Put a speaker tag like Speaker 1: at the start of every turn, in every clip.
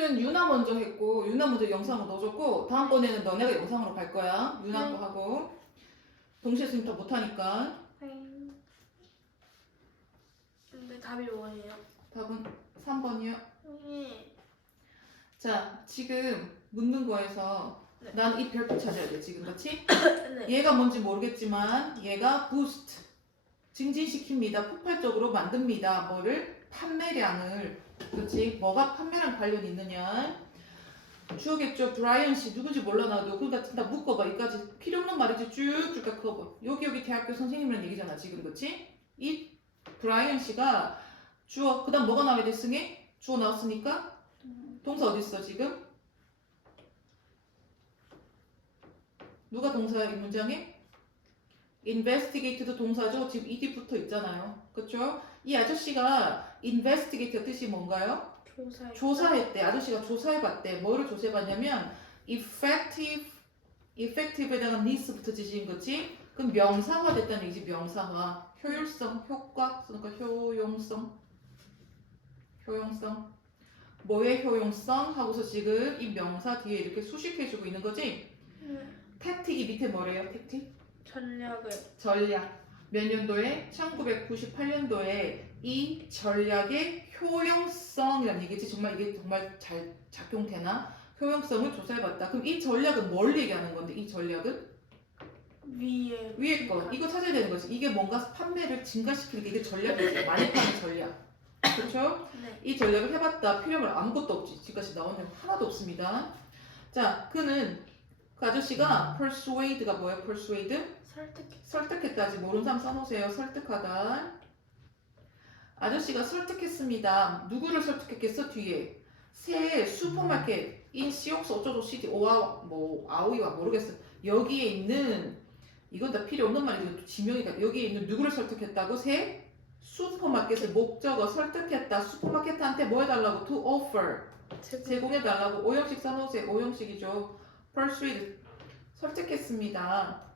Speaker 1: 오늘은 유나 먼저 했고 유나 먼저 영상으로 넣어줬고 다음번에는 너네가 영상으로 갈 거야. 유나
Speaker 2: 네.
Speaker 1: 거 하고 동시에 쓰면 더 못하니까
Speaker 2: 네. 근데 답이 뭐예요?
Speaker 1: 답은 3번이요.
Speaker 2: 네.
Speaker 1: 자 지금 묻는 거에서
Speaker 2: 네.
Speaker 1: 난 이 별표 찾아야 돼 지금 그렇지?
Speaker 2: 네.
Speaker 1: 얘가 뭔지 모르겠지만 얘가 부스트 증진시킵니다. 폭발적으로 만듭니다. 뭐를 판매량을 그렇지? 뭐가 판매량 관련 있느냐? 주어겠죠. 브라이언 씨 누군지 몰라 나도 그러니까 다 묶어봐. 이까지 필요 없는 말이지 쭉쭉 다 그어봐. 여기 여기 대학교 선생님이라는 얘기잖아 지금 그렇지? 이 브라이언 씨가 주어 그다음 뭐가 나와야 돼 승에? 주어 나왔으니까 동사 어디 있어 지금? 누가 동사야 이 문장에? investigate도 동사죠. 지금 ed 붙어 있잖아요. 그렇죠? 이 아저씨가 investigate 뜻이 뭔가요?
Speaker 2: 조사.
Speaker 1: 조사했대. 아저씨가 조사해봤대. 뭐를 조사해봤냐면 effective, effective에다가 needs부터 지진 거지. 그럼 명사화 됐다는 얘기지. 명사화. 효율성, 효과, 그러니까 효용성, 효용성. 뭐의 효용성 하고서 지금 이 명사 뒤에 이렇게 수식해주고 있는 거지.
Speaker 2: 네.
Speaker 1: 택틱이 밑에 뭐래요? 택틱?
Speaker 2: 전략을.
Speaker 1: 전략 몇 년도에 1998년도에 이 전략의 효용성이라는 얘기지. 정말 이게 정말 잘 작용되나? 효용성을 조사해봤다. 그럼 이 전략은 뭘 얘기하는 건데? 이 전략은?
Speaker 2: 위에.
Speaker 1: 위에 거. 이거 찾아야 되는 거지. 이게 뭔가 판매를 증가시키는 게 이게 전략이지. 많이 파는 전략. 그렇죠?
Speaker 2: 네.
Speaker 1: 이 전략을 해봤다. 필요한 아무것도 없지. 지금까지 나온 내용 하나도 없습니다. 자 그는 그 아저씨가 persuade가 뭐예요? persuade?
Speaker 2: 설득.
Speaker 1: 설득했다지. 모르는 사람 써놓으세요. 설득하다. 아저씨가 설득했습니다. 누구를 설득했겠어 뒤에 새 슈퍼마켓 인 시옥스 어쩌고 시티 오아 뭐 아오이와 모르겠어. 여기에 있는 이건 다 필요 없는 말이죠. 지명이가 여기에 있는 누구를 설득했다고 새 슈퍼마켓을 목적어 설득했다. 슈퍼마켓한테 뭐 해달라고 to offer 제공해 달라고 오형식 써놓으세요. 오형식이죠. persuade 설득했습니다.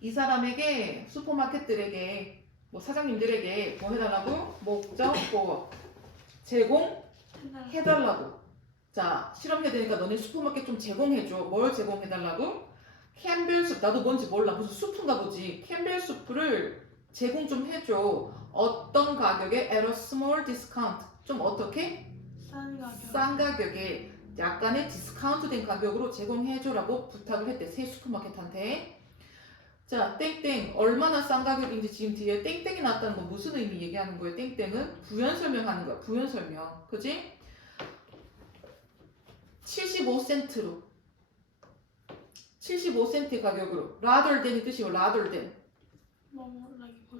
Speaker 1: 이 사람에게 슈퍼마켓들에게 뭐 사장님들에게 뭐 해달라고? 목적 뭐 제공해달라고. 자 실험해야 되니까 너네 슈퍼마켓 좀 제공해줘. 뭘 제공해달라고? 캠벨 숲. 나도 뭔지 몰라. 무슨 수프인가 보지. 캠벨 수프를 제공 좀 해줘. 어떤 가격에? At a small discount. 좀 어떻게?
Speaker 2: 싼 가격.
Speaker 1: 싼 가격에. 약간의 디스카운트된 가격으로 제공해줘라고 부탁을 했대. 새 슈퍼마켓한테 자 땡땡. 얼마나 싼 가격인지 지금 뒤에 땡땡이 나왔다는 건 무슨 의미 얘기하는 거예요? 땡땡은 부연 설명하는 거야. 부연 설명. 그지? 75센트로. 75센트 가격으로. Rather than이 뜻이고 rather than.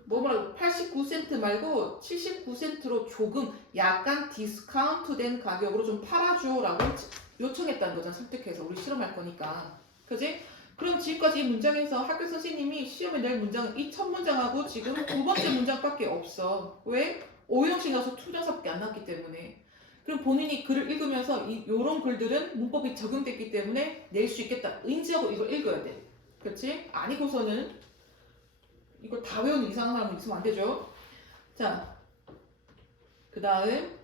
Speaker 2: 뭐
Speaker 1: 말고 89센트 말고 79센트로 조금 약간 디스카운트된 가격으로 좀 팔아줘라고 요청했다는 거잖아 설득해서. 우리 실험할 거니까. 그지? 그럼 지금까지 이 문장에서 학교 선생님이 시험에 낼 문장은 이 첫 문장하고 지금 두 번째 문장밖에 없어 왜? 오형식 나서 투정사밖에 안 났기 때문에 그럼 본인이 글을 읽으면서 이, 요런 글들은 문법이 적용됐기 때문에 낼 수 있겠다 인지하고 이걸 읽어야 돼 그렇지? 아니고서는 이걸 다 외우는 이상한 사람은 있으면 안 되죠. 자, 그 다음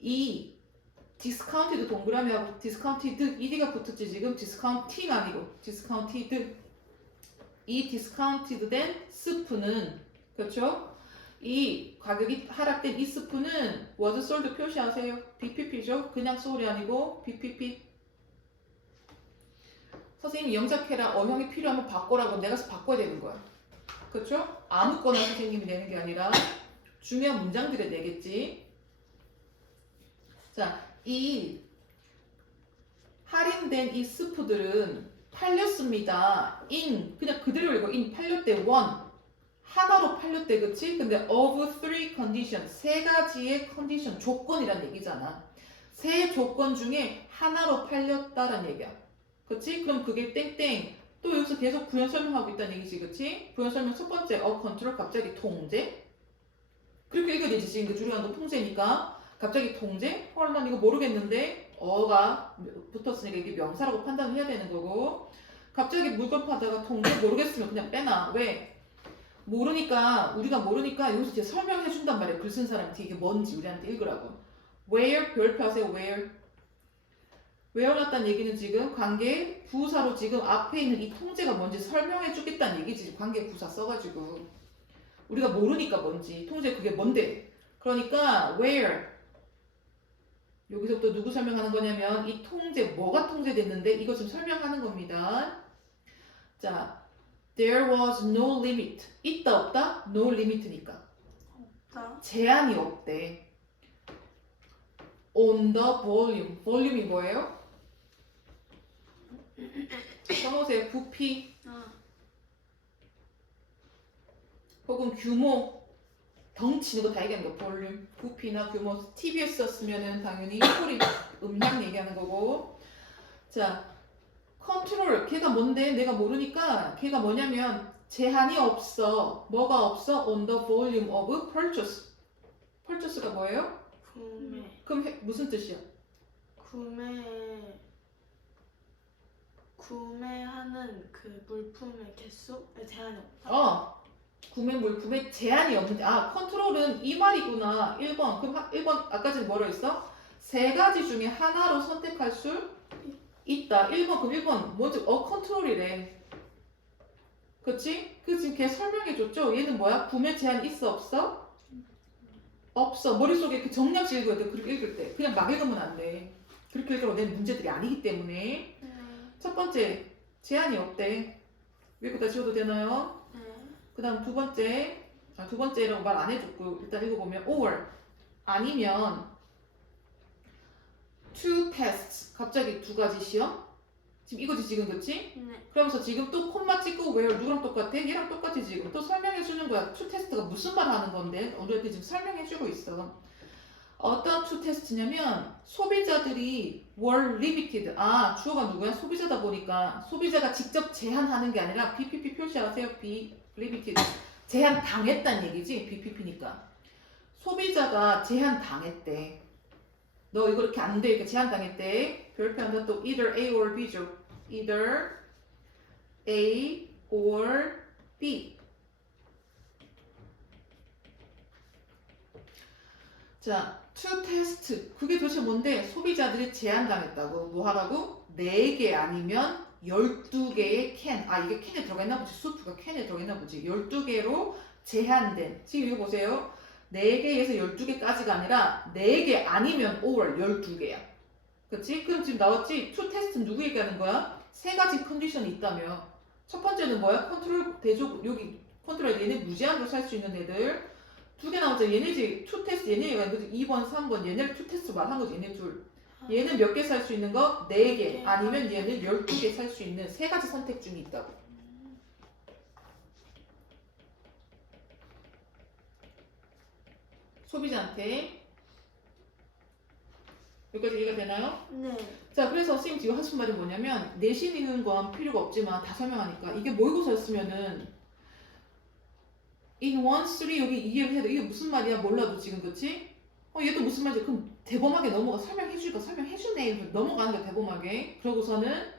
Speaker 1: 이 디스카운티드 동그라미하고 디스카운티드 ed가 붙었지 지금 디스카운팅 아니고 디스카운티드 이 디스카운티드 된 스프는 그렇죠? 이 가격이 하락된 이 스프는 was sold 표시하세요. BPP죠. 그냥 sold이 아니고 BPP. 선생님이 영작해라 어형이 필요하면 바꿔라고 내가 바꿔야 되는 거야. 그렇죠? 아무거나 선생님이 내는 게 아니라 중요한 문장들을 내겠지. 자, 이 할인된 이 스프들은 팔렸습니다. in 그냥 그대로 읽어. in 팔렸대. one 하나로 팔렸대. 그치? 근데 of three condition 세 가지의 컨디션 조건이란 얘기잖아. 세 조건 중에 하나로 팔렸다란 얘기야. 그치? 그럼 그게 땡땡 또 여기서 계속 부연 설명하고 있다는 얘기지, 그치? 부연 설명 첫 번째, 어, 컨트롤, 갑자기 통제. 그렇게 읽어야 되지, 지금 그 중요한 거 통제니까. 갑자기 통제? 헐, 난 이거 모르겠는데, 어가 붙었으니까 이게 명사라고 판단을 해야 되는 거고. 갑자기 물건 파다가 통제 모르겠으면 그냥 빼놔. 왜? 모르니까, 우리가 모르니까 여기서 이제 설명해 준단 말이야. 글쓴 사람한테 이게 뭔지 우리한테 읽으라고. where 별표 하세요. where. where 났다는 얘기는 지금 관계 부사로 지금 앞에 있는 이 통제가 뭔지 설명해 주겠다는 얘기지. 관계 부사 써가지고 우리가 모르니까 뭔지 통제 그게 뭔데. 그러니까 where 여기서부터 누구 설명하는 거냐면 이 통제 뭐가 통제됐는데 이거 지금 설명하는 겁니다. 자, there was no limit. 있다 없다? no limit니까.
Speaker 2: 다
Speaker 1: 제한이 없대. on the volume. 볼륨이 뭐예요? 써보세요. 부피
Speaker 2: 아,
Speaker 1: 혹은 규모 덩치 이거 다 얘기하는 거. 볼륨 부피나 규모 TVS 썼으면은 당연히 소리 음량 얘기하는 거고. 자 컨트롤 걔가 뭔데? 내가 모르니까 걔가 뭐냐면 제한이 없어. 뭐가 없어? On the volume of purchase. Purchase가 뭐예요?
Speaker 2: 구매.
Speaker 1: 그럼 해- 무슨 뜻이야?
Speaker 2: 구매. 구매하는 그 물품의 개수에 제한이 없다.
Speaker 1: 어 구매 물품에 제한이 없는데 아 컨트롤은 이 말이구나 1번 그럼 하- 1번 아까 전에 뭐라 했어? 세 가지 중에 하나로 선택할 수 있다 1번 그럼 1번 뭐지? 어 컨트롤이래 그치? 그 지금 걔 설명해줬죠? 얘는 뭐야? 구매 제한 있어 없어? 없어 머릿속에 이렇게 정리없이 읽어야 돼 그렇게 읽을 때 그냥 막 읽으면 안돼 그렇게 읽으면 내 문제들이 아니기 때문에
Speaker 2: 네.
Speaker 1: 첫 번째 제한이 없대 여기다 지워도 되나요?
Speaker 2: 네.
Speaker 1: 그 다음 두 번째, 아, 두 번째라고 말 안 해줬고, 일단 읽어보면, or, 아니면, two tests, 갑자기 두 가지 시험? 지금 이거지, 지금, 그치?
Speaker 2: 네.
Speaker 1: 그러면서 지금 또 콤마 찍고, where, 누구랑 똑같아? 얘랑 똑같지, 지금. 또 설명해주는 거야. two test가 무슨 말 하는 건데, 우리한테 지금 설명해주고 있어. 어떤 two test냐면, 소비자들이 were limited. 아, 주어가 누구야? 소비자다 보니까, 소비자가 직접 제한하는 게 아니라, BPP 표시하세요. B, limited. 제한 당했다는 얘기지, BPP니까. 소비자가 제한 당했대. 너 이거 이렇게 안 돼. 이렇게 제한 당했대. 별표한다 또 either A or B죠. either A or B. 자, to test. 그게 도대체 뭔데? 소비자들이 제한당했다고. 뭐 하라고? 4개 아니면 12개의 캔. 아, 이게 캔에 들어가 있나 보지. 수프가 캔에 들어가 있나 보지. 12개로 제한된. 지금 이거 보세요. 4개에서 12개까지가 아니라 4개 아니면 or 12개야. 그치? 그럼 지금 나왔지? to test 누구 얘기하는 거야? 세 가지 컨디션이 있다며. 첫 번째는 뭐야? 컨트롤 대조 여기 컨트롤 얘네 무제한으로 살 수 있는 애들. 두 개 나왔죠. 얘네 지 투 테스트 얘네 얘기하는 거지. 2번, 3번 얘네를 투 테스트 말한 거지. 얘네 둘. 얘는 몇 개 살 수 있는 거? 4개. 아니면 얘는 12개 살 수 있는 세 가지 선택 중에 있다고. 소비자한테 여기까지 이해가 되나요?
Speaker 2: 네.
Speaker 1: 자, 그래서 선생님 지금 하신 말이 뭐냐면 내신 읽는 건 필요가 없지만 다 설명하니까 이게 모의고사였으면은 in one, three 여기 이해를 해도 이게 무슨 말이야 몰라도 지금 그치? 어 얘도 무슨 말이지? 그럼 대범하게 넘어가 설명해 주니까 설명해 주네 넘어가는 거야 대범하게 그러고서는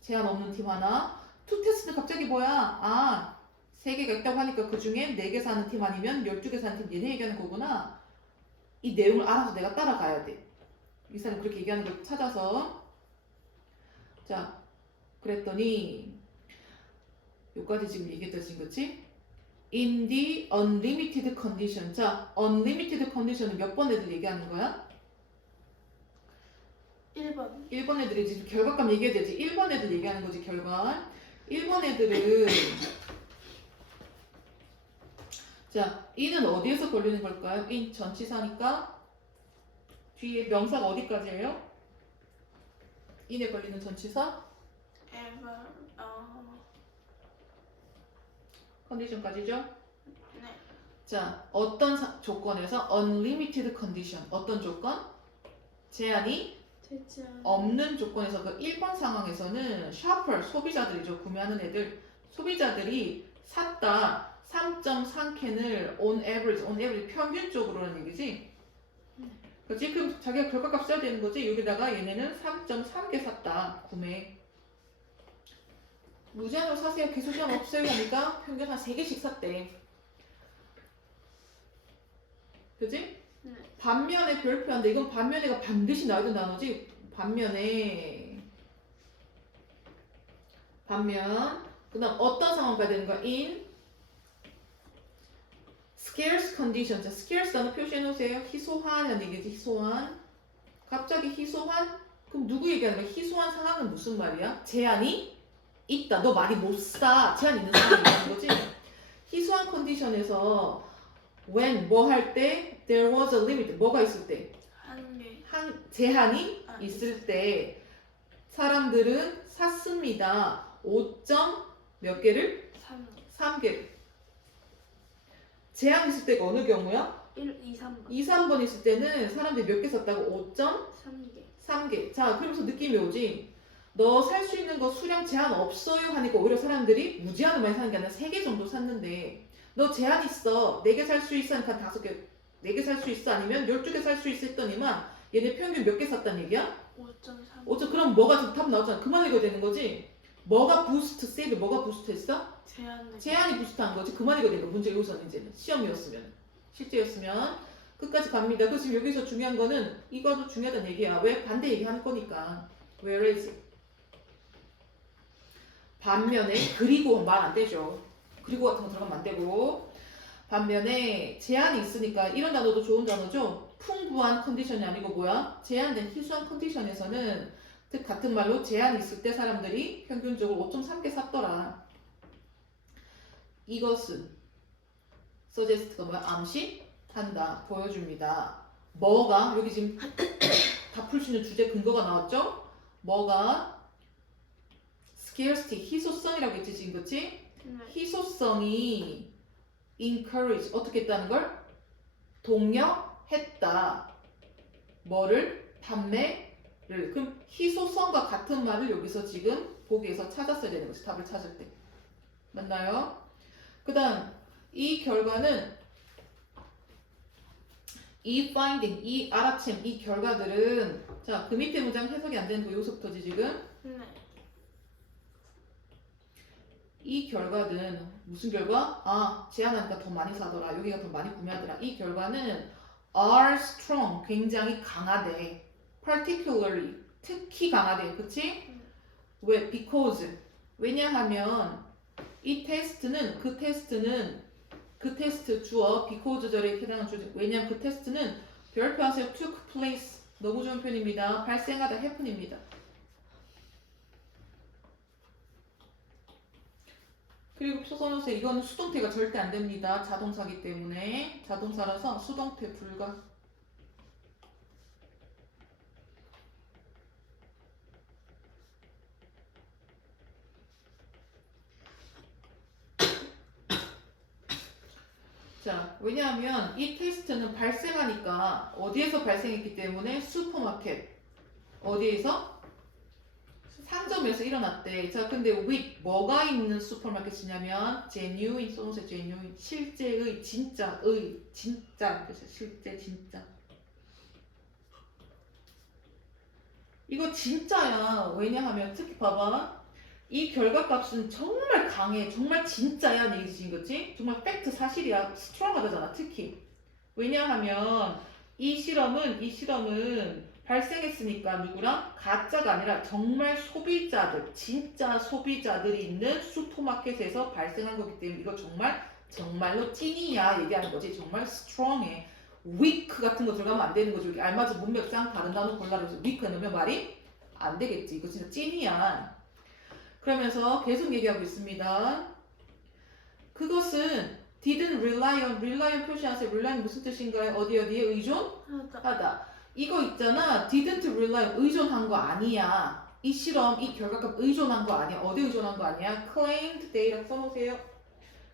Speaker 1: 제한 없는 팀 하나 투 테스트는 갑자기 뭐야? 아, 세 개가 있다고 하니까 그 중에 네 개 사는 팀 아니면 12개 사는 팀 얘네 얘기하는 거구나 이 내용을 알아서 내가 따라가야 돼 이 사람 그렇게 얘기하는 걸 찾아서 자 그랬더니 여기까지 지금 얘기했다 지금 그치? In the unlimited condition 자 unlimited condition은 몇 번 애들 얘기하는 거야?
Speaker 2: 1번.
Speaker 1: 1번 애들이 지금 결과값 얘기해야 되지 1번 애들 얘기하는 거지 결과 1번 애들은 자 이는 어디에서 걸리는 걸까요? in 전치사니까 뒤에 명사가 어디까지예요? in에 걸리는 전치사
Speaker 2: ever. 어.
Speaker 1: 컨디션까지죠?
Speaker 2: 네.
Speaker 1: 자, 어떤 사- 조건에서 unlimited condition, 어떤 조건? 제한이
Speaker 2: 않.
Speaker 1: 없는 조건에서 그 1번 상황에서는 shopper, 소비자들이죠. 구매하는 애들, 소비자들이 샀다 3.3캔을 on average, on average 평균적으로라는 얘기지. 그렇지? 그럼 자기가 결과값 써야 되는 거지. 여기다가 얘네는 3.3개 샀다. 구매. 무제한으로 사세요. 개수 제한 없어요. 하니까 평균 한 3개씩 샀대. 그지?
Speaker 2: 네.
Speaker 1: 반면에 별표한데 이건 반면에가 반드시 나와야 되는 단어지. 반면에 반면 그 다음 어떤 상황 가야 되는 거야? in scarce condition. 자, scarce 단어 표시해 놓으세요. 희소한이라는 얘기지. 희소한. 갑자기 희소한? 그럼 누구 얘기하는 거야? 희소한 상황은 무슨 말이야? 제한이 있다. 너 많이 못 사. 제한 있는 상황이 있는 거지. 희소한 컨디션에서 when 뭐 할 때 there was a limit 뭐가 있을 때
Speaker 2: 한개
Speaker 1: 한 제한이
Speaker 2: 아,
Speaker 1: 있을 때 사람들은 샀습니다. 5점 몇 개를?
Speaker 2: 3
Speaker 1: 3개를. 제한 있을 때가 어느 경우야?
Speaker 2: 1, 2, 3번
Speaker 1: 2, 3번 있을 때는 사람들이 몇 개 샀다고? 5점
Speaker 2: 3개
Speaker 1: 3개. 자, 그러면서 느낌이 오지? 너 살 수 있는 거 수량 제한 없어요 하니까 오히려 사람들이 무제한을 많이 사는 게 아니라 3개 정도 샀는데 너 제한 있어. 4개 살 수 있어 하니까 5개, 4개 살 수 있어 아니면 12개 살 수 있어 했더니만 얘네 평균 몇 개 샀다는 얘기야?
Speaker 2: 5.3
Speaker 1: 어째 그럼 뭐가 지금 답 나왔잖아. 그만 읽어야 되는 거지? 뭐가 부스트 세일 뭐가 부스트 했어?
Speaker 2: 제한
Speaker 1: 제한이 부스트한 거지. 그만 읽어야 되는 거. 문제 여기서는 이제는 시험이었으면 실제였으면 끝까지 갑니다. 그 지금 여기서 중요한 거는 이거도 중요하다는 얘기야. 왜 반대 얘기하는 거니까. whereas 반면에 그리고 말 안 되죠. 그리고 같은 거 들어가면 안 되고 반면에 제한이 있으니까 이런 단어도 좋은 단어죠. 풍부한 컨디션이 아니고 뭐야? 제한된 희소한 컨디션에서는 즉 같은 말로 제한이 있을 때 사람들이 평균적으로 5.3개 샀더라. 이것은 suggest가 뭐야? 암시한다. 보여줍니다. 뭐가 여기 지금 다 풀 수 있는 주제 근거가 나왔죠? 뭐가 scarcity 희소성이라고 했지 지금 그치?
Speaker 2: 네.
Speaker 1: 희소성이 encourage 어떻게 했다는 걸? 독려했다. 뭐를? 판매를. 그럼 희소성과 같은 말을 여기서 지금 보기에서 찾았어야 되는 거지. 답을 찾을 때. 맞나요? 그 다음 이 결과는 이 finding, 이 알아챔, 이 결과들은 자, 그 밑에 문장 해석이 안 되는 거 여기서부터지 지금
Speaker 2: 네.
Speaker 1: 이 결과는 무슨 결과? 아, 제한하니까 더 많이 사더라. 여기가 더 많이 구매하더라. 이 결과는 are strong, 굉장히 강하대. particularly, 특히 강하대. 그치? 왜? because. 왜냐하면 이 테스트는 그 테스트는 그 테스트 주어 because 절에 해당하는 주어 왜냐하면 그 테스트는 별표 하세요 took place 너무 좋은 표현입니다 발생하다 happen입니다 그리고 표선호세 이거는 수동태가 절대 안 됩니다. 자동사기 때문에 자동사라서 수동태 불가. 자, 왜냐하면 이 테스트는 발생하니까 어디에서 발생했기 때문에 슈퍼마켓 어디에서 상점에서 일어났대. 자, 근데 with 뭐가 있는 슈퍼마켓이냐면 genuine, 소노세 genuine, 실제의, 진짜의, 진짜, 그래서 실제, 진짜. 이거 진짜야. 왜냐하면 특히 봐봐. 이 결과값은 정말 강해. 정말 진짜야. 얘기지, 거지? 정말 팩트 사실이야. 스트롱하다잖아. 특히. 왜냐하면 이 실험은 이 실험은 발생했으니까 누구랑 가짜가 아니라 정말 소비자들, 진짜 소비자들이 있는 슈퍼마켓에서 발생한 거기 때문에 이거 정말 정말로 찐이야 얘기하는 거지. 정말 스트롱해. weak 같은 거 들어가면 안 되는 거죠. 여기 알맞은 문맥상 다른 단어 골라 그래서 weak 넣으면 말이 안 되겠지. 이거 진짜 찐이야. 그러면서 계속 얘기하고 있습니다. 그것은 didn't rely on, rely on 표시하세요. rely 무슨 뜻인가요? 어디 어디에 의존?
Speaker 2: 하다
Speaker 1: 하다. 이거 있잖아. didn't rely 의존한 거 아니야. 이 실험, 이 결과값 의존한 거 아니야. 어디 의존한 거 아니야? claimed data 써놓으세요.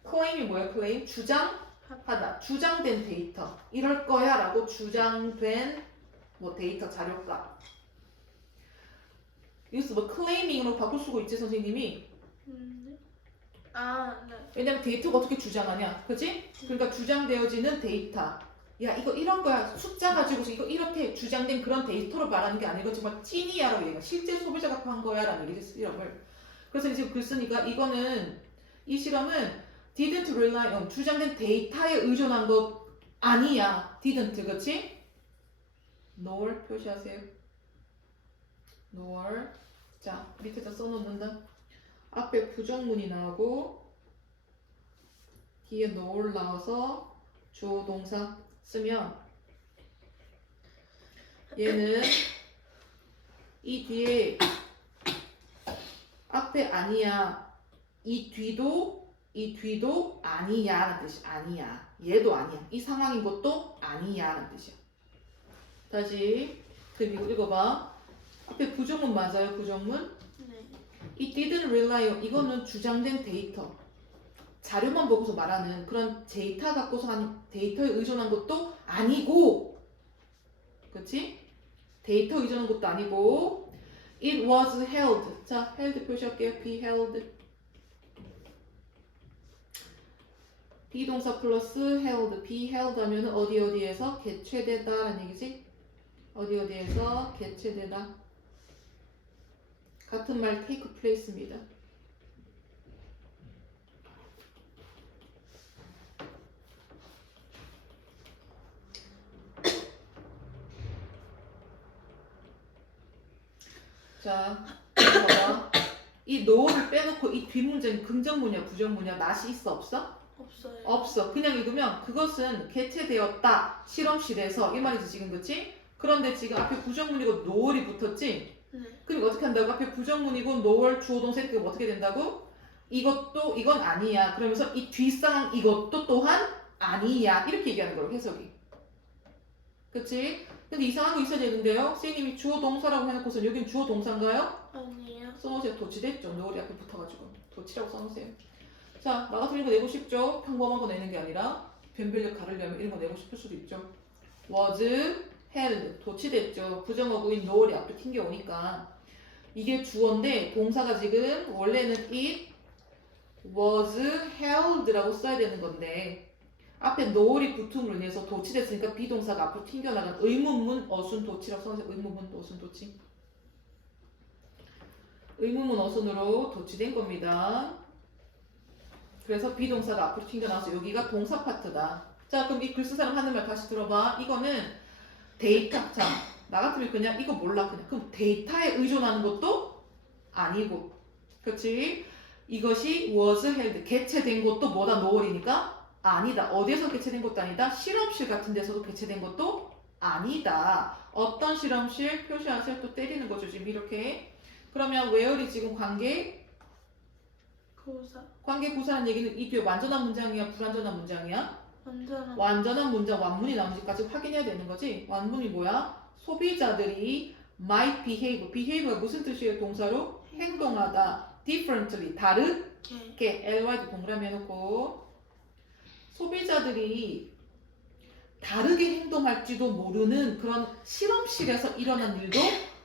Speaker 1: claim이 뭐야? claim 주장하다. 주장된 데이터. 이럴 거야라고 주장된 뭐 데이터 자료값. 이것도 뭐 claiming으로 바꿀 수가 있지 선생님이.
Speaker 2: 음. 아, 네.
Speaker 1: 왜냐면 데이터가 어떻게 주장하냐, 그지? 그러니까 주장되어지는 데이터. 야 이거 이런 거야 숫자 가지고서 이거 이렇게 주장된 그런 데이터로 말하는 게 아니고 정말 찐이야라고 얘기해. 실제 소비자가 한 거야라는 얘기지 실험을. 그래서 지금 글 쓰니까 이거는 이 실험은 didn't rely on 주장된 데이터에 의존한 것 아니야. didn't 그렇지? nor 표시하세요. nor 자 밑에다 써놓는다. 앞에 부정문이 나오고 뒤에 nor 나와서 주어 동사 쓰면 얘는 이 뒤에 앞에 아니야. 이 뒤도 이 뒤도 아니야 라는 뜻이 아니야. 얘도 아니야. 이 상황인 것도 아니야 라는 뜻이야. 다시 이거 읽어봐. 앞에 부정문 맞아요? 부정문?
Speaker 2: 네.
Speaker 1: 이 didn't rely on 이거는 주장된 데이터 자료만 보고서 말하는 그런 데이터 갖고서 한 데이터에 의존한 것도 아니고. 그치? 데이터 의존한 것도 아니고. It was held. 자 held 표시할게요. Be held. 비동사 플러스 held. Be held 하면 어디 어디에서 개최되다 라는 얘기지? 어디 어디에서 개최되다? 같은 말 take place입니다. 자, 봐봐. 이 no를 빼놓고 이 뒷문제는 긍정문이야, 부정문이야, 맛이 있어, 없어?
Speaker 2: 없어요.
Speaker 1: 없어. 그냥 읽으면 그것은 개최되었다. 실험실에서 이 말이지 지금 그치? 그런데 지금 앞에 부정문이고 noel이 붙었지?
Speaker 2: 네.
Speaker 1: 그리고 어떻게 한다고? 앞에 부정문이고 노월 주어 동사 그럼 어떻게 된다고? 이것도 이건 아니야. 그러면서 이 뒷상황 이것도 또한 아니야. 이렇게 얘기하는 거로 해석이. 그치? 근데 이상한 거 있어야 되는데요. 선생님이 주어 동사라고 해놓고서 여긴 주어 동사인가요?
Speaker 2: 아니에요.
Speaker 1: 써놓으세요. 도치됐죠. 노월이 앞에 붙어가지고. 도치라고 써놓으세요. 자, 나 같은 이거 내고 싶죠? 평범한 거 내는 게 아니라 변별력 가르려면 이런 거 내고 싶을 수도 있죠. was held. 도치됐죠. 부정어구인 노월이 앞에 튕겨오니까. 이게 주어인데 동사가 지금 원래는 it was held라고 써야 되는 건데 앞에 노을이 붙음으로 인해서 도치됐으니까 비동사가 앞으로 튕겨나간 의문문 어순 도치라고 써서 의문문 어순 도치 의문문 어순으로 도치된 겁니다. 그래서 비동사가 앞으로 튕겨나와서 여기가 동사 파트다. 자 그럼 이 글 쓴 사람 하는 말 다시 들어봐. 이거는 데이터. 자 나 같으면 그냥 이거 몰라 그냥. 그럼 데이터에 의존하는 것도 아니고. 그렇지 이것이 was held 개최된 것도 뭐다? 노월이니까 아니다 어디에서 개최된 것도 아니다 실험실 같은 데서도 개최된 것도 아니다 어떤 실험실 표시하세요 또 때리는 거죠 지금 이렇게 그러면 where이 지금 관계
Speaker 2: 고사.
Speaker 1: 관계 구사라는 얘기는 이 뒤에 완전한 문장이야 불완전한 문장이야
Speaker 2: 완전한.
Speaker 1: 완전한 문장 완문이 나오는지까지 확인해야 되는 거지. 완문이 뭐야? 소비자들이 might behave. behave가 무슨 뜻이에요? 동사로 행동하다. differently 다르게
Speaker 2: 개.
Speaker 1: ly도 동그라미 해놓고 소비자들이 다르게 행동할지도 모르는 그런 실험실에서 일어난 일도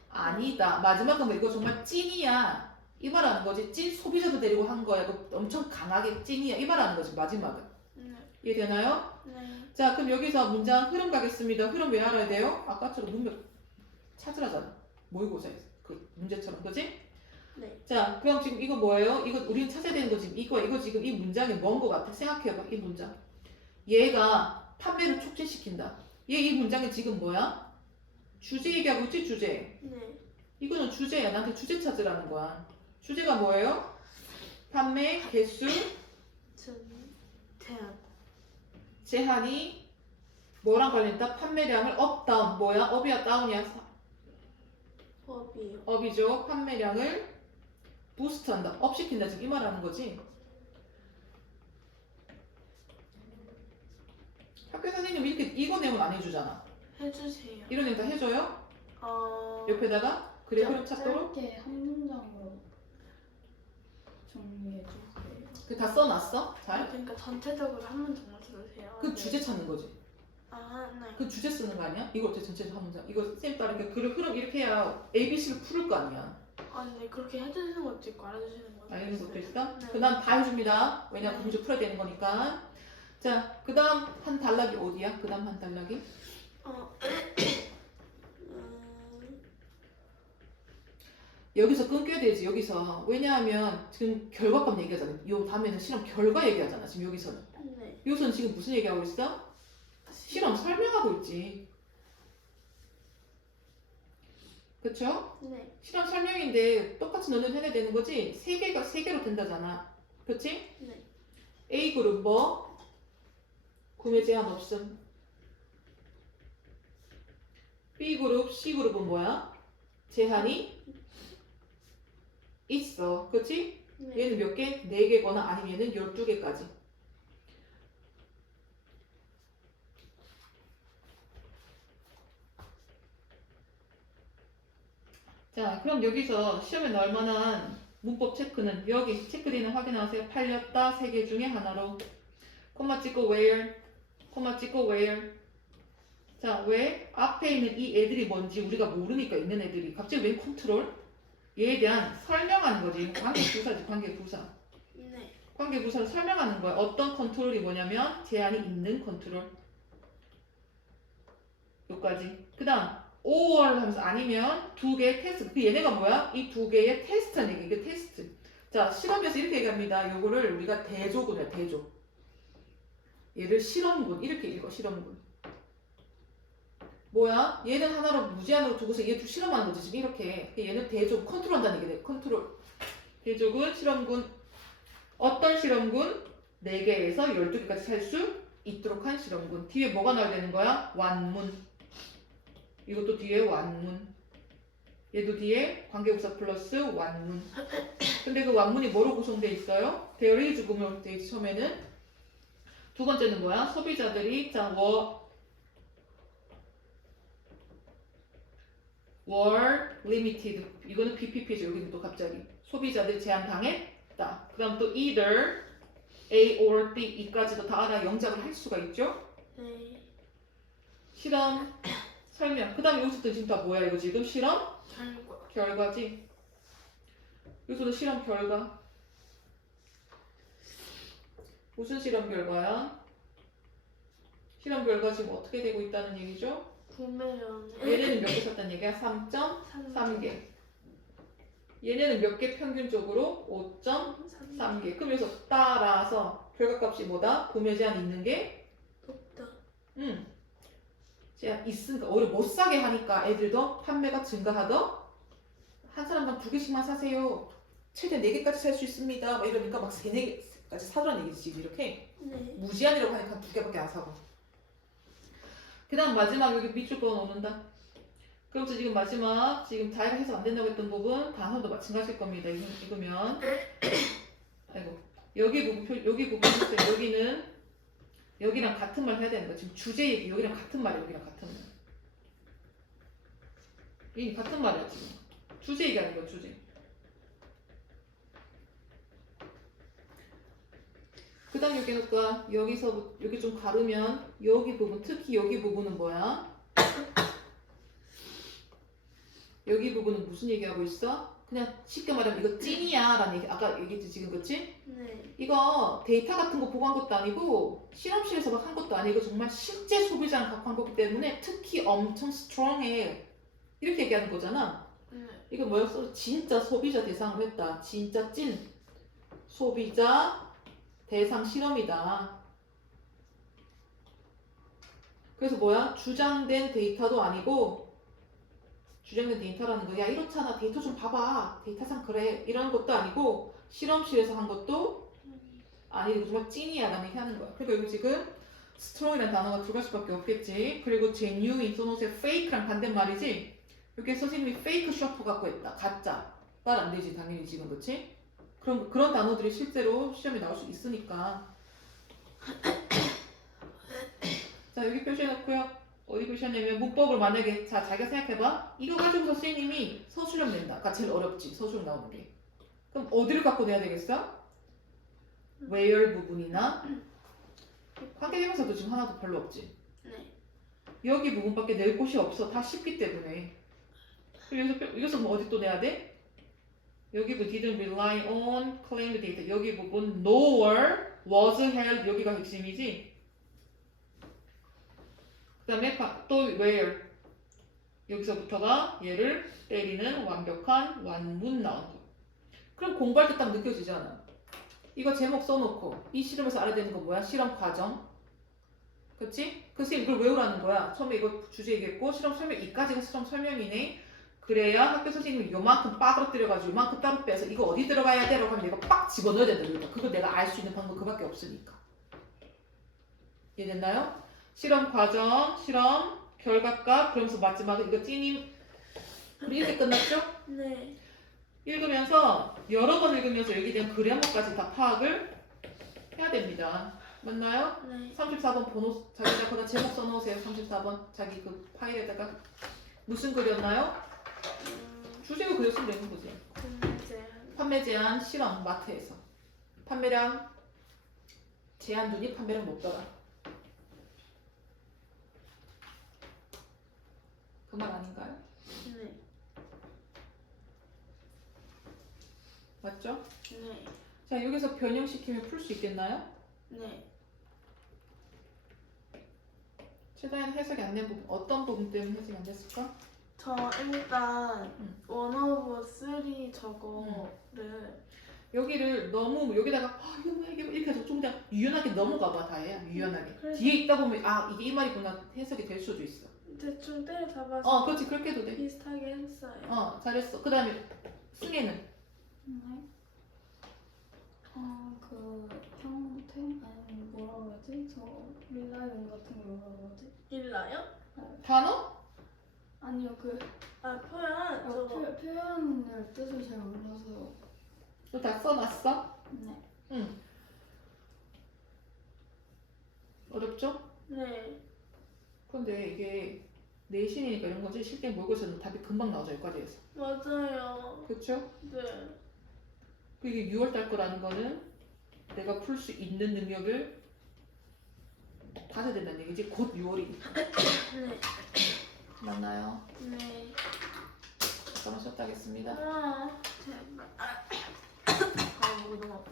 Speaker 1: 아니다. 마지막은 뭐 이거 정말 찐이야. 이 말하는 거지. 찐 소비자도 데리고 한 거야. 그 엄청 강하게 찐이야. 이 말하는 거지. 마지막은.
Speaker 2: 네.
Speaker 1: 이해되나요?
Speaker 2: 네.
Speaker 1: 자, 그럼 여기서 문장 흐름 가겠습니다. 흐름 왜 알아야 돼요? 아까처럼 문맥 찾으라잖아. 모의고사에서. 그 문제처럼. 그지?
Speaker 2: 네.
Speaker 1: 자, 그럼 지금 이거 뭐예요? 이거 우리는 찾아야 되는 거 지금 이거, 이거 지금 이 문장이 뭔 거 같아? 생각해봐, 이 문장. 얘가 판매를 촉진시킨다. 얘 이 문장이 지금 뭐야? 주제 얘기하고 있지, 주제.
Speaker 2: 네.
Speaker 1: 이거는 주제야. 나한테 주제 찾으라는 거야. 주제가 뭐예요? 판매 개수
Speaker 2: 전. 대한.
Speaker 1: 제한이 뭐랑 관련있다? 판매량을 업, 다운. 뭐야? 업이야, 다운이야?
Speaker 2: 법이요.
Speaker 1: 업이죠. 판매량을 부스트한다. 업 시킨다. 지금 이 말하는 거지. 학교 선생님 이렇게 이거 내용 안 해주잖아.
Speaker 2: 해주세요.
Speaker 1: 이런 내용 다 해줘요?
Speaker 2: 어.
Speaker 1: 옆에다가 그래 흐름 찾도록
Speaker 3: 짧게 한 문장으로 정리해 주세요.
Speaker 1: 그 다 써놨어? 잘?
Speaker 2: 그러니까 전체적으로 한 문장만 써주세요.
Speaker 1: 그
Speaker 2: 네.
Speaker 1: 주제 찾는 거지.
Speaker 2: 아, 네.
Speaker 1: 그 주제 쓰는 거 아니야? 이거 어떻게 전체적으로 한 문장? 이거 쌤 따르니까 그 흐름 이렇게 해야 ABC를 풀을 거 아니야.
Speaker 2: 아, 네. 그렇게 해주시는 것도 있고 알아주시는 것도
Speaker 1: 알려는 것도 있어?
Speaker 2: 네.
Speaker 1: 그 다음 다 해줍니다. 왜냐면
Speaker 2: 네.
Speaker 1: 문제 풀어야 되는 거니까. 자, 그 다음 한 단락이 어디야? 그 다음 한 단락이?
Speaker 2: 어. 음,
Speaker 1: 여기서 끊겨야 되지, 여기서. 왜냐하면 지금 결과값 얘기하잖아. 요 다음에는 실험 결과 얘기하잖아, 지금 여기서는.
Speaker 2: 네.
Speaker 1: 여기서는 지금 무슨 얘기하고 있어? 실험 설명하고 있지. 그쵸?
Speaker 2: 네.
Speaker 1: 실험 설명인데 똑같이 너는 해야 되는 거지? 세 개가 세 개로 된다잖아. 그치?
Speaker 2: 네.
Speaker 1: A 그룹 뭐? 구매 제한 없음. B 그룹, C 그룹은 뭐야? 제한이 있어. 그치?
Speaker 2: 네.
Speaker 1: 얘는 몇 개? 네 개거나 아니면 얘는 12개까지. 자, 그럼 여기서 시험에 나올 만한 문법 체크는 여기 체크되는 확인하세요. 팔렸다 세 개 중에 하나로. 코마 찍고 where, 코마 찍고 where. 자, 왜 앞에 있는 이 애들이 뭔지 우리가 모르니까 있는 애들이 갑자기 왜 컨트롤? 얘에 대한 설명하는 거지. 관계 부사지, 관계 부사.
Speaker 2: 네.
Speaker 1: 관계 부사를 설명하는 거야. 어떤 컨트롤이 뭐냐면 제한이 있는 컨트롤. 요까지. 그 다음 or 하면서 아니면 두 개의 테스트. 그 얘네가 뭐야? 이 두 개의 테스트는 얘기. 그 테스트. 자, 실험에서 이렇게 얘기합니다. 요거를 우리가 대조군이야, 대조. 얘를 실험군 이렇게 읽어. 실험군. 뭐야? 얘는 하나로 무제한으로 두고서 얘두 실험하는 거지. 지금 이렇게. 얘는 대조 컨트롤한다는 얘기네. 컨트롤. 대조군, 실험군, 어떤 실험군? 4개에서 12개까지 살 수 있도록 한 실험군. 뒤에 뭐가 나와야 되는 거야? 완문. 이것도 뒤에 완문. 얘도 뒤에 관계부사 플러스 완문. 근데 그 완문이 뭐로 구성되어 있어요? 대열이 죽음으로 되어 있지, 처음에는. 두 번째는 뭐야? 소비자들이, 자, 워, were limited. 이거는 PPP죠. 여기는 또 갑자기. 소비자들이 제한당했다. 그 다음 또 either A or B 이까지도 다 알아 영작을 할 수가 있죠.
Speaker 2: 네.
Speaker 1: 실험 설명. 그 다음에 여기서부터 지금 다 뭐야 이거 지금 실험
Speaker 2: 결과.
Speaker 1: 결과지. 여기서도 실험 결과. 무슨 실험 결과야? 실험 결과 지금 어떻게 되고 있다는 얘기죠?
Speaker 2: 구매량은
Speaker 1: 얘네는 몇 개 샀다는 얘기야? 3.3개.
Speaker 2: 3.
Speaker 1: 얘네는 몇 개 평균적으로 5.3개.
Speaker 2: 3.
Speaker 1: 그럼 여기서 따라서 결과값이 뭐다? 구매 제한 있는 게
Speaker 2: 높다.
Speaker 1: 음. 제한 있으니까 오히려 못 사게 하니까 애들도 판매가 증가하더 한 사람당 두 개씩만 사세요. 최대 네 개까지 살 수 있습니다. 막 이러니까 막 세네 개 까지 사더란 얘기지 지금 이렇게
Speaker 2: 네.
Speaker 1: 무제한이라고 하니까 두 개밖에 안 사고. 그 다음 마지막 여기 밑줄 거 오는다. 그럼 지금 마지막 지금 다이가 해서 안 된다고 했던 부분 단어도 마찬가지일 겁니다. 이거, 읽으면 아이고 여기 부분 표- 여기 부분 있어요. 여기는 여기랑 같은 말 해야 되는 거야. 지금 주제 얘기 여기랑 같은 말이야. 여기랑 같은 말. 이 같은 말이야 지금. 주제 얘기하는 거야 주제. 그 다음 여기 놓을까 여기서 여기 좀 가르면 여기 부분 특히 여기 부분은 뭐야? 여기 부분은 무슨 얘기하고 있어? 그냥 쉽게 말하면 이거 찐이야 라는 얘기 아까 얘기했지 지금 그치?
Speaker 2: 네.
Speaker 1: 이거 데이터 같은 거 보고 한 것도 아니고 실험실에서 막 한 것도 아니고 정말 실제 소비자랑 갖고 한 거기 때문에 특히 엄청 스트롱해 이렇게 얘기하는 거잖아
Speaker 2: 네.
Speaker 1: 이거 뭐였어? 진짜 소비자 대상으로 했다 진짜 찐 소비자 대상 실험이다. 그래서 뭐야? 주장된 데이터도 아니고 주장된 데이터라는 거야. 이렇잖아. 데이터 좀 봐봐. 데이터상 그래. 이런 것도 아니고 실험실에서 한 것도 아니 정말 찐이야 라는 얘기 하는 거야. 그리고 여기 지금 strong이라는 단어가 들어갈 수밖에 없겠지. 그리고 genuine 써놓으세요 fake랑 반대말이지. 여기 선생님이 fake shop 갖고 했다. 가짜. 말 안 되지 당연히 지금 그치? 그런 그런 단어들이 실제로 시험에 나올 수 있으니까. 자 여기 표시해놓고요. 어디 표시하냐면 문법을 만약에 자 자기가 생각해봐. 이거 가지고서 선생님이 서술형 낸다. 그러니까 제일 어렵지 서술형 나오는 게. 그럼 어디를 갖고 내야 되겠어? where 부분이나 관계대명사도 지금 하나도 별로 없지?
Speaker 2: 네.
Speaker 1: 여기 부분밖에 낼 곳이 없어. 다 쉽기 때문에. 뼈- 여기서 뭐 어디 또 내야 돼? 여기 부 didn't rely on claimed data. 여기 부분 nor was held. 여기가 핵심이지. 그 다음에 또 where? 여기서부터가 얘를 때리는 완벽한 완문 나오는 거. 그럼 공부할 때 딱 느껴지잖아? 이거 제목 써놓고 이 실험에서 알아야 되는 건 뭐야? 실험 과정. 그치? 그 선생님 이걸 외우라는 거야. 처음에 이거 주제 얘기했고 실험 설명 이까지가 실험 설명이네 그래야 학교 선생님이 요만큼 빠그러뜨려가지고 요만큼 따로 빼서 이거 어디 들어가야 돼? 라고 하면 내가 빡 집어넣어야 된다. 그러니까 그거 내가 알 수 있는 방법 그밖에 없으니까. 이해됐나요? 실험 과정, 실험, 결과값, 그러면서 마지막에 이거 찐임 우리 이렇게 끝났죠?
Speaker 2: 네.
Speaker 1: 읽으면서 여러 번 읽으면서 여기 대한 그래머까지 다 파악을 해야 됩니다. 맞나요?
Speaker 2: 네.
Speaker 1: 34번 번호 자기가 거다 제목 써놓으세요. 34번 자기 그 파일에다가 무슨 글이었나요?
Speaker 2: 음,
Speaker 1: 주제가 그렸으면 되는 거지. 판매 제한 실험 마트에서 판매량 제한 두니 판매량 높더라. 그 말 아닌가요?
Speaker 2: 네.
Speaker 1: 맞죠?
Speaker 2: 네.
Speaker 1: 자 여기서 변형시키면 풀 수 있겠나요?
Speaker 2: 네.
Speaker 1: 최다현 해석이 안 된 부분 어떤 부분 때문에 해석이 안 됐을까?
Speaker 2: 저 일단
Speaker 1: 음.
Speaker 2: 원 오브 쓰리 저거를
Speaker 1: 여기를 너무 여기다가 아 이거 뭐야 이게 뭐야 이렇게 해서 좀 그냥 유연하게 넘어가봐 다해 유연하게
Speaker 2: 그래서-
Speaker 1: 뒤에 있다 보면 아 이게 이 말이구나 해석이 될 수도 있어
Speaker 2: 대충 때려 잡아서
Speaker 1: 어 그렇지 그렇게 해도 돼
Speaker 2: 비슷하게 했어요.
Speaker 1: 어 잘했어 그 다음에 승혜는
Speaker 3: 네. 어, 그 평템 아니 뭐라고 하지? 저 밀라이온 같은 거 뭐라고 하지?
Speaker 2: 일나요?
Speaker 1: 단어?
Speaker 3: 아니요 그
Speaker 2: 아 표현
Speaker 3: 어,
Speaker 2: 저거
Speaker 3: 표, 표현을 뜻을 잘 몰라서
Speaker 1: 너다 써놨어?
Speaker 3: 네.
Speaker 1: 응 어렵죠?
Speaker 2: 네.
Speaker 1: 근데 이게 내신이니까 이런 거지 실제 모의고사는 답이 금방 나오죠 여기까지에서
Speaker 2: 맞아요.
Speaker 1: 그렇죠?
Speaker 2: 네.
Speaker 1: 그 이게 6월 달 거라는 거는 내가 풀 수 있는 능력을 가져야 된다는 얘기지 곧 6월이니까
Speaker 2: 네.
Speaker 1: 만나요.
Speaker 2: 네.
Speaker 1: 잠깐만 쉬었다 하겠습니다.
Speaker 2: 아, 제발. 아, 목이 너무 아파.